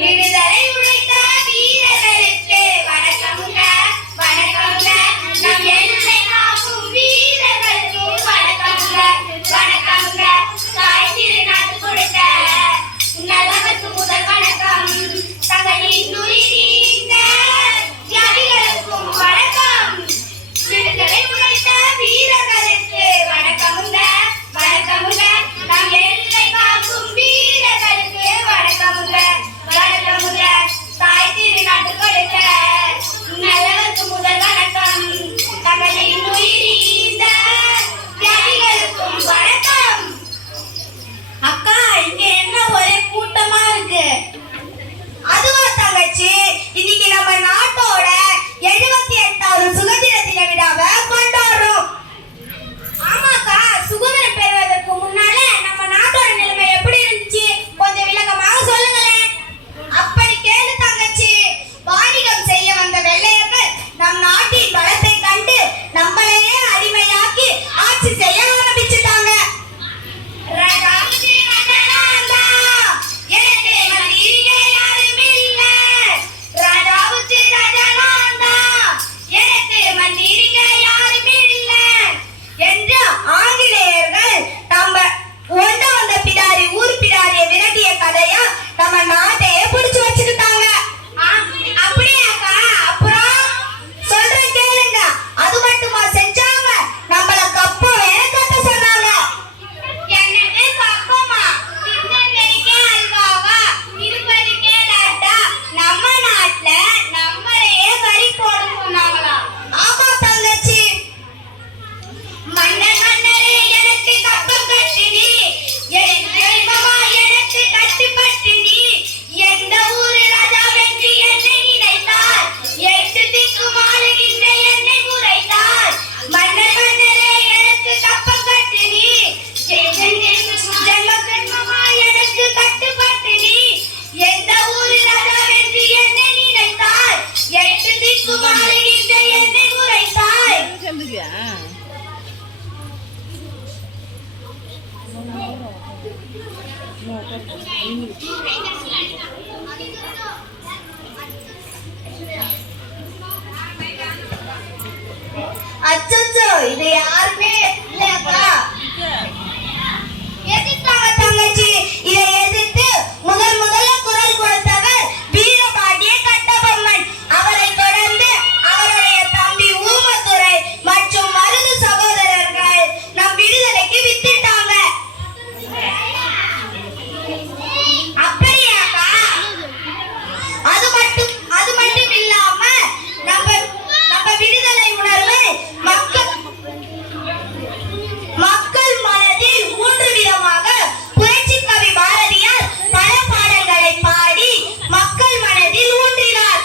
விடுதலை உழைத்த வீரர்களுக்கு வணக்கமுங்க வணக்கமுங்க. நம் எல்லை காக்கும் வீரர்களுக்கு வணக்கமுங்க வணக்கமுங்க. தாய் திருநாட்டு கொடுத்த நல்லவருக்கு முதல் வணக்கம். தங்களின் உயிரிந்த தியாகிகளுக்கும் வணக்கம். விடுதலை உழைத்த வீரர்களுக்கு வணக்கமுங்க வணக்கமுங்க. நம் எல்லை காக்கும் வீரர்களுக்கு வணக்கமுங்க வணக்கமுங்க. தாய் திருநாட்டு கொடுத்த நல்லவருக்கு முதல் வணக்கம். தங்களின் உயிரிந்த தியாகிகளுக்கும் வணக்கம். அக்கா, இங்க என்ன ஒரே கூட்டமா இருக்கு? அதுவா தங்கச்சி, இன்னைக்கு நம்ம நாட்டோட 78வது சுதந்திர தின விழாவை கொண்டாடுறோம். ஆமாக்கா, சுதந்திரம் பெறுவதற்கு முன்னால நம்ம நாட்டோட நிலைமை எப்படி இருந்துச்சு கொஞ்சம் விளக்கமாக சொல்லுங்களேன். அப்படி கேளு தங்கச்சி. வாணிகம் செய்ய வந்த வெள்ளையர்கள் நம் நாட்டின் பலத்தை கண்டு நம்மளையே அடிமையாக்கி ஆட்சி செய்ய ஆரம்பிச்சுட்டாங்க. நம்ம நாட்டையே பிடிச்சு வச்சுக்கிட்டாங்க. அப்படியாக்கா? அப்புறம் சொல்றேன் கேளுங்க. அது மட்டுமா செஞ்சாங்க? நம்மள கப்பம் வேற கட்ட சொன்னாங்க. என்னது கப்பமா? தின்னதுக்கே அல்வாவா, இருப்பதுக்கே லாட்டா. நம்ம நாட்டுல நம்மளையே கறி போட சொன்னாங்களா? ஆமா தங்கச்சி. மன்னர் மன்னரே எனக்கு கப்பம் கட்டினி, எனக்கு கட்டுப்பட்டினி. எந்த ஊரு ராஜா வென்று என்னை நினைத்தார், எட்டு திக்கும் ஆளுகின்ற என்னை குறைத்தார். மன்னர் மன்னரே எனக்கு கப்பம் கட்டினி, ஜென்ம ஜென்மமா எனக்கு கட்டுப்பட்டினி. எந்த ஊரு ராஜா வென்று என்னை நினைத்தார், எட்டு திக்கும் ஆளுகின்ற என்னை குறைத்தார். அச்சோ, இது யாருமே இல்லையாக்கா? எதிர்த்தாங்க தங்கச்சி. இதை எதிர்த்து முதல்ல குரல் கொடுத்தவர் வீரபாண்டிய கட்டபொம்மன். அவரை தொடர்ந்து அவருடைய தம்பி ஊமத்துரை மற்றும் மருது சகோதரர்கள் நம் விடுதலைக்கு வித்திட்டாங்க. அப்படியாக்கா? அது மட்டும் இல்லாம நம்ம விடுதலை உணர்வு மக்கள் மனதில் மூன்று விதமாக புரட்சி கவி பாரதியார் பல பாடல்களை பாடி மக்கள் மனதில் ஊன்றினார்.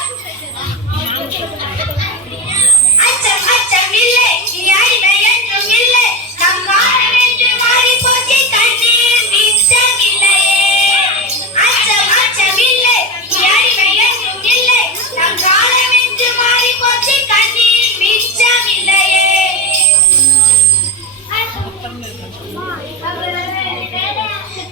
அச்சம் அச்சம் இல்லை, இனி அடிமை என்றும் இல்லை, நம் காலம் என்று மாறி போச்சு கண்ணீர் மிச்சம் இல்லையே. அச்சம் அச்சம் இல்லை, இனி அடிமை என்றும் இல்லை, நம் காலம் என்று மாறி போச்சு கண்ணீர் மிச்சம் இல்லையே.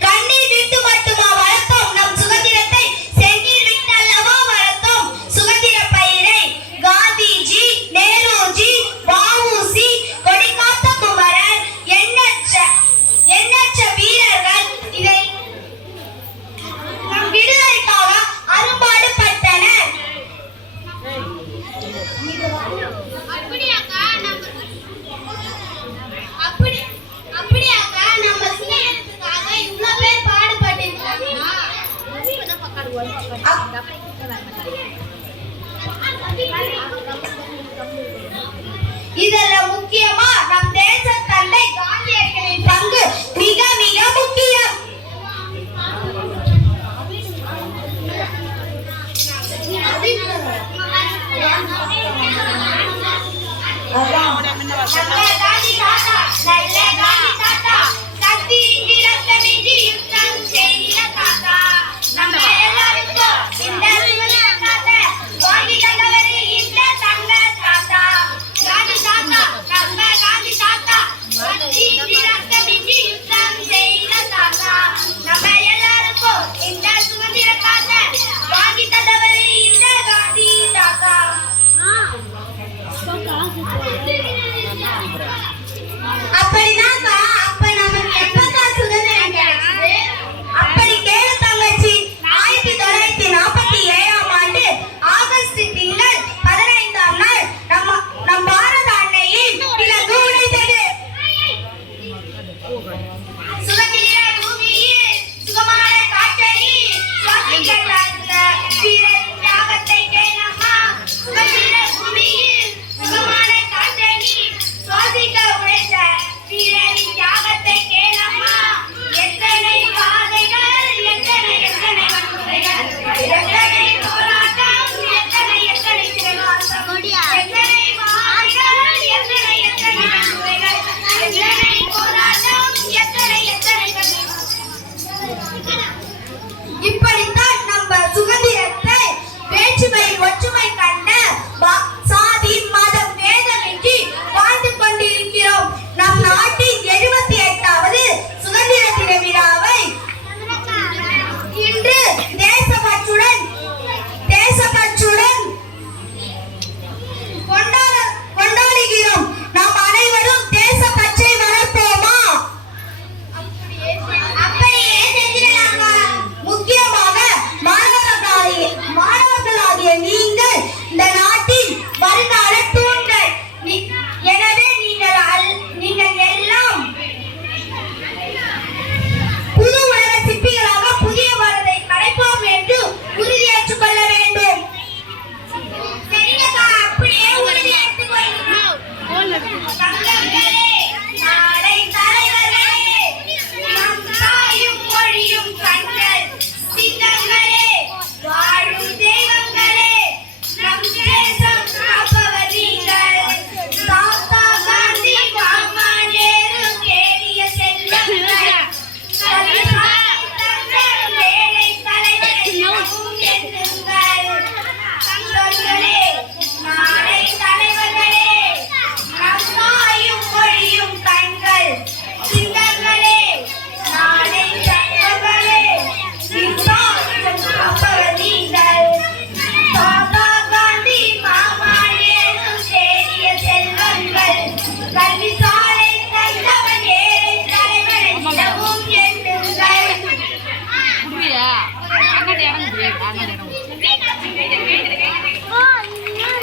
கண்ணீர் விட்டு மட்டுமா வளர்த்தோம் நம் சுதந்திரத்தை, செங்கீர் விட்டு அல்லவா வளர்த்தோம் சுதந்திர பயிரை. காந்திஜி, நேருஜி, வ.உ.சி., கொடிகாத்த குமரன், எண்ணற்ற வீரர்கள் இதை நம் விடுதலைக்காக அரும்பாடுபட்டனர். அப்படியாக்கா, நம்ம சுதந்திரத்துக்காக இவ்வளவு பேர் பாடுபட்டிருக்காங்களா? இதுல முக்கியமா நம் தேச தந்தை காந்தியடிகளின் பங்கு மிக மிக முக்கியம். காந்தி தாத்தா, நல்ல காந்தி தாத்தா, கத்தி இன்றி ரத்தமின்றி யுத்தம் செய்த தாத்தா. நம்ம எல்லாருக்கும் இந்த சுதந்திரம் காத்த வாங்கி தந்தவர் இந்த தங்க தாத்தா. காந்தி தாத்தா, நம்ம காந்தி தாத்தா, கத்தி இன்றி ரத்தமின்றி யுத்தம் செய்த தாத்தா. கல்வி சாலை தந்தவனே தலைவனை தினமும் எண்ணுங்கள். அண்ணன் இடம்